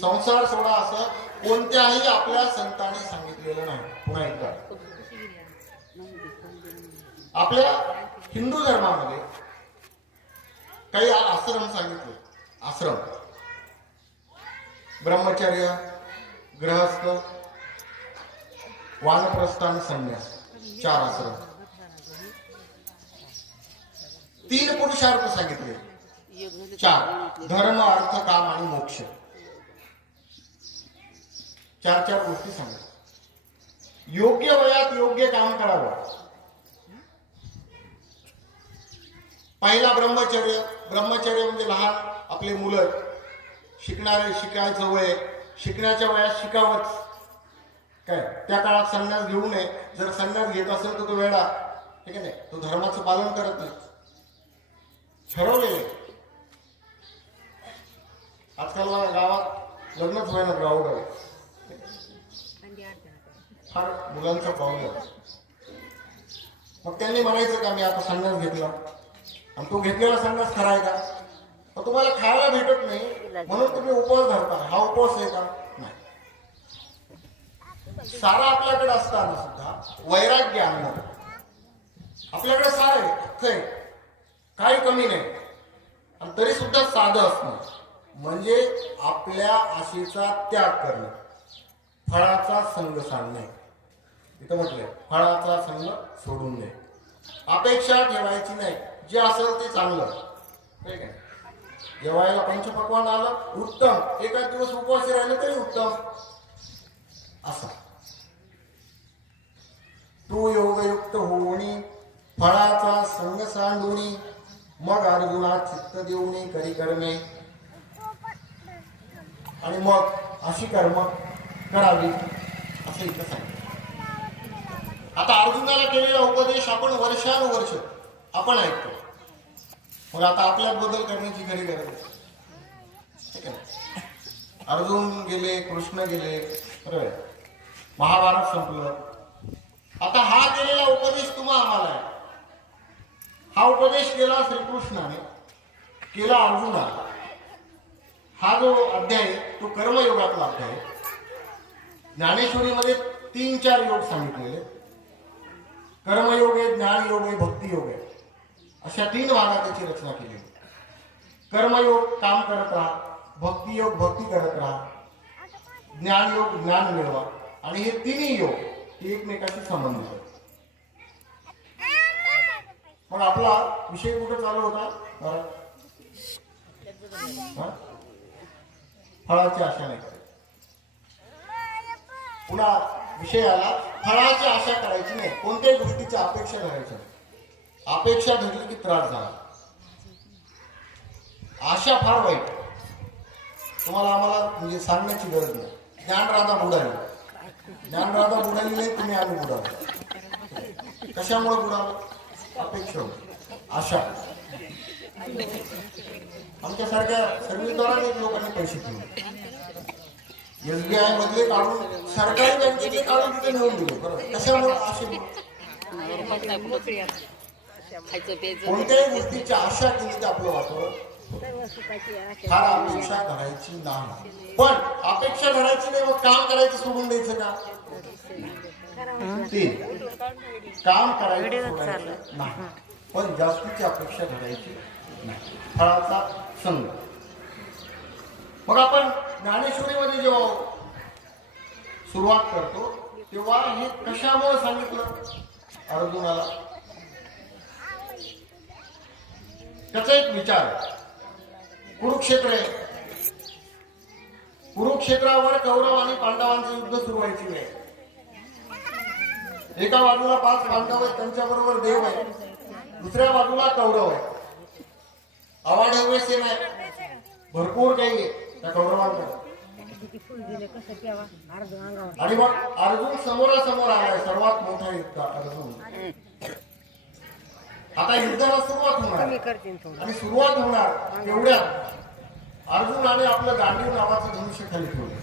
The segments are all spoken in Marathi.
संसार सोडा असं कोणत्याही आपल्या संतांनी सांगितलेलं नाही. पुन्हा एकदा. आपल्या हिंदू धर्मामध्ये काही आश्रम सांगितले. आश्रम. ब्रह्मचर्य ग्रहस्थ वानप्रस्थान संन्यास. चार आश्रम. तीन पुरुषार्थ सांगितले. चार. धर्म अर्थ काम आणि मोक्ष. चार चार गोष्टी सांगा. योग्य वयात योग्य काम करावं. पहिला ब्रह्मचर्य ब्रह्मचर्य म्हणजे लहान आपले मुलं. शिकणारे शिकायचं वय शिकण्याच्या वयात शिकावंच. काय? त्या काळात संन्यास घेऊ नये. जर संन्यास घेत असेल तर तो वेडा. ठीक आहे नाही? तो धर्माचं पालन करत नाही. ठरवलेले आजकाल गावात लग्नच व्हायला गावोगावी म्हणजे फार मुलांचा प्रॉब्लेम मग त्यांनी म्हणायचं का मी आता संन्यास घेतला. आणि तो घेतलेला संन्यास खरा आहे का? मग तुम्हाला खायला भेटत नाही म्हणून तुम्ही उपवास धरता. हा उपवास आहे का? नाही. सारा आपल्याकडे असताना सुद्धा वैराग्य आणणार आपल्याकडे सारं आहे. काही कमी नाही. आणि तरी सुद्धा साधं असणं. म्हणजे आपल्या आशेचा त्याग करणं. फळाचा संग सांडणे इथं म्हटलंय फळाचा संग सोडून दे. अपेक्षा ठेवायची नाही. जे असेल ते चांगलं. ठीक आहे? जेवायला पंचपक्वान आलं उत्तम. एकाच दिवस उपवास राहिले तरी उत्तम. असं. तू योगयुक्त होणी फळाचा संग सांडूनी मग अर्जुना चित्त देऊनी करी करणे आणि मग अशी कर्म. घडावी असं इथं सांगितलं आता अर्जुनाला केलेला उपदेश आपण वर्षानुवर्ष आपण ऐकतो. मग आता आपल्यात बदल करण्याची खरी गरज आहे. ठीक आहे? अर्जुन गेले कृष्ण गेले बरोबर महाभारत संपलं. आता हा केलेला उपदेश तुम्हा आम्हाला आहे. हा उपदेश केला श्रीकृष्णाने केला अर्जुनाला हा जो अध्याय तो कर्मयोगातला अध्याय आहे. ज्ञानेश्वरीमध्ये तीन चार योग सांगितलेले. कर्मयोग आहे ज्ञानयोग आहे भक्तियोग आहे. अशा तीन भागात त्याची रचना केली. आहे. कर्मयोग काम करत राहा भक्तियोग भक्ती करत राहा ज्ञानयोग ज्ञान मिळवा. आणि हे तिन्ही योग हे एकमेकाशी संबंधित आहेत. मग आपला विषय कुठं चालू होता? फळाची आशा नाही. पुन्हा विषय आला. फळाची आशा करायची नाही. कोणत्याही गोष्टीची अपेक्षा धरायची अपेक्षा धरली की त्रास झाला. आशा फार वाईट. तुम्हाला आम्हाला म्हणजे सांगण्याची गरज नाही. ज्ञानराधा बुडाली. ज्ञानराधा बुडाली नाही तुम्ही आम्ही बुडालो. कशामुळे बुडालो? अपेक्षा आशा. आमच्यासारख्या सर्विसद्वाराने लोकांनी पैसे घेऊन एसबीआय मधले काढून सरकारी बँकेतले काढून तिथे नेऊन दिले. बरोबर कशामुळे असे कोणत्याही गोष्टीची आशा केली तर आपलं वाटत फार अपेक्षा धरायची नाही. पण अपेक्षा धरायची नाही मग काम करायचं सोडून द्यायचं का? तीन काम करायचं सोडायचं नाही. पण जास्तीची अपेक्षा धरायची नाही. फळाचा संघ. मग आपण ज्ञानेश्वरीमध्ये जेव्हा सुरुवात करतो तेव्हा हे कशामुळे सांगितलं? अर्जुनाला. त्याचा एक विचार. कुरुक्षेत्र आहे. कुरुक्षेत्रावर कौरव आणि पांडवांचं युद्ध सुरू व्हायची वेळ. एका बाजूला पाच पांडव आहेत त्यांच्या बरोबर देव आहे. दुसऱ्या बाजूला कौरव आहे. अवाढव्य सेना आहे. भरपूर काही आहे. त्या आणि मग अर्जुन समोरासमोर आलाय सर्वात मोठा युद्ध अर्जुन आता युद्धाला सुरुवात होणार. आणि सुरुवात होणार तेवढ्यात अर्जुनाने आपलं गांडीव नावाचं धनुष्य खाली ठेवलं.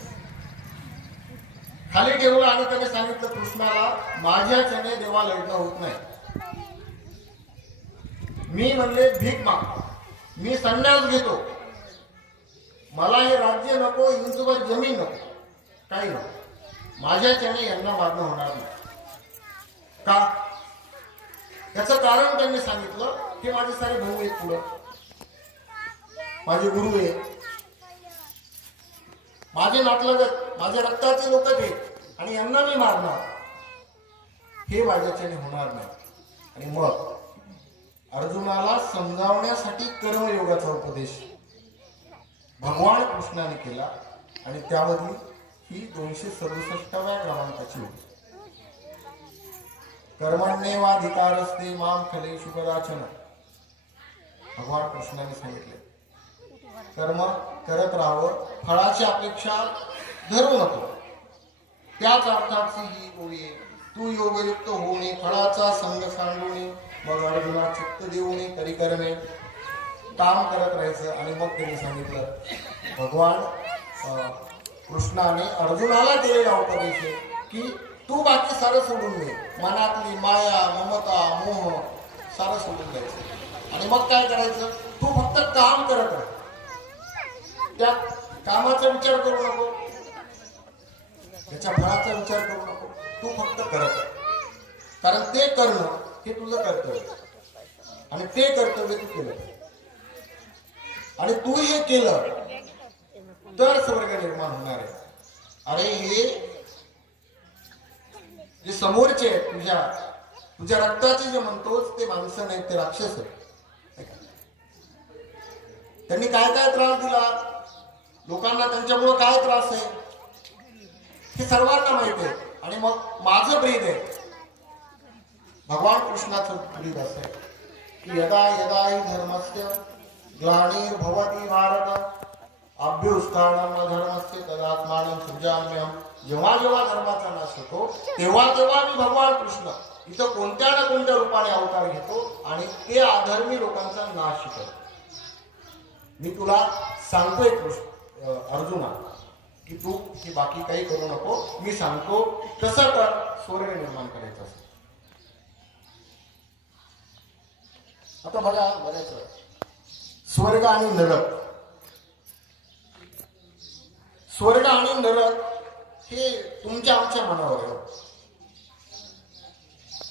खाली ठेवलं आणि त्याने सांगितलं कृष्णाला माझ्याच्याने देवा लढणं होत नाही. मी म्हणले भीक माग मी संन्यास घेतो. मला हे राज्य नको इंचभर जमीन नको. काही नको. माझ्याच्याने यांना मागणं होणार नाही. का? याचं कारण त्यांनी सांगितलं हे माझे सारे भाऊ आहेत पुढं. माझे गुरु आहेत. माझे नातलगत माझ्या रक्ताचे लोक ते आणि यांना मी मारणार. हे माझ्याच्याने होणार नाही. आणि मग अर्जुनाला समजावण्यासाठी कर्मयोगाचा उपदेश. भगवान कृष्णाने केला आणि त्यामधली ही दोनशे सदुसष्टाव्या क्रमांकाची होती. कर्मण्येवाधिकार असते माम खले कदाचन भगवान कृष्णाने सांगितले कर्म करत राहावं फळाची अपेक्षा धरू नको. त्याच अर्थाची ही ओळी आहे. तू योगयुक्त होणे फळाचा संग सांडूने मग अर्जुना चित्त देऊने तरी करणे. काम करत राहायचं आणि मग त्यांनी सांगितलं भगवान अं, कृष्णाने अर्जुनाला दिलेला उपदेश की तू बाकी सारं सोडून दे. मनातली माया ममता मोह सारं सोडून द्यायचं. आणि मग काय करायचं? तू फक्त काम करत राह. त्या कामाचा विचार करू नको. त्याच्या फळाचा विचार करू नको. तू फक्त करत कारण ते करणं हे तुझं कर्तव्य. आणि ते कर्तव्य तू केलं. आणि तू हे केलं तर स्वर्ग निर्माण होणार आहे. अरे हे जे समोरचे तुझ्या तुझ्या रक्ताचे जे म्हणतोस ते माणसं नाहीत ते राक्षस आहेत. त्यांनी काय काय त्रास दिला? लोकांना त्यांच्यामुळं काय त्रास आहे? हे सर्वांना माहिती आहे. आणि मग माझं ब्रीद आहे. भगवान कृष्णाचं ब्रीद असं की यदा यदा धर्मस्य ग्लानिर्भवति भारत। अभ्युत्थानम धर्मस्य तदात्मानं सृजाम्यहम। जेव्हा जेव्हा धर्माचा नाश होतो तेव्हा तेव्हा मी भगवान कृष्ण इथं कोणत्या ना कोणत्या रूपाने अवतार घेतो आणि ते अधर्मी लोकांचा नाश करतो. मी तुला सांगतोय कृष्ण अर्जुना की तू हे बाकी काही करू नको. मी सांगतो कसं कर सूर्य निर्माण करायचं असत आता बघा बऱ्याच वेळा स्वर्ग आणि नरक. स्वर्ग आणि नरक हे तुमच्या आमच्या मनावर आहे.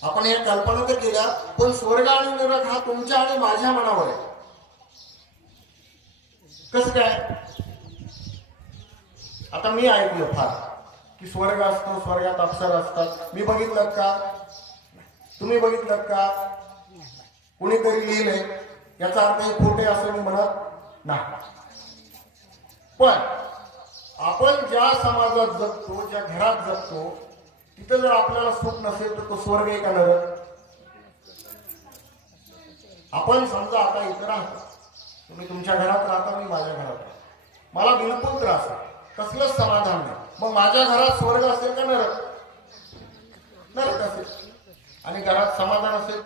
आपण या कल्पना तर केल्या पण स्वर्ग आणि नरक हा तुमच्या आणि माझ्या मनावर आहे. कसं काय? आता मी ऐकलं फार की स्वर्ग असतो स्वर्गात अप्सर असतात. मी बघितलं का? तुम्ही बघितलं का? कुणीतरी लिहिलंय याचा अर्थ हे खोटे असं मी म्हणत नाही. पण आपण ज्या समाजात जगतो ज्या घरात जगतो तिथं जर आपल्याला सुख नसेल तर तो स्वर्ग आहे का नरक आपण समजा आता इथं राहतो. तुम्ही तुमच्या घरात राहता मी माझ्या घरात मला बिलकुल त्रास आहे. कसलंच समाधान नाही. मग माझ्या घरात स्वर्ग असेल का नरक? नरक असेल. आणि घरात समाधान असेल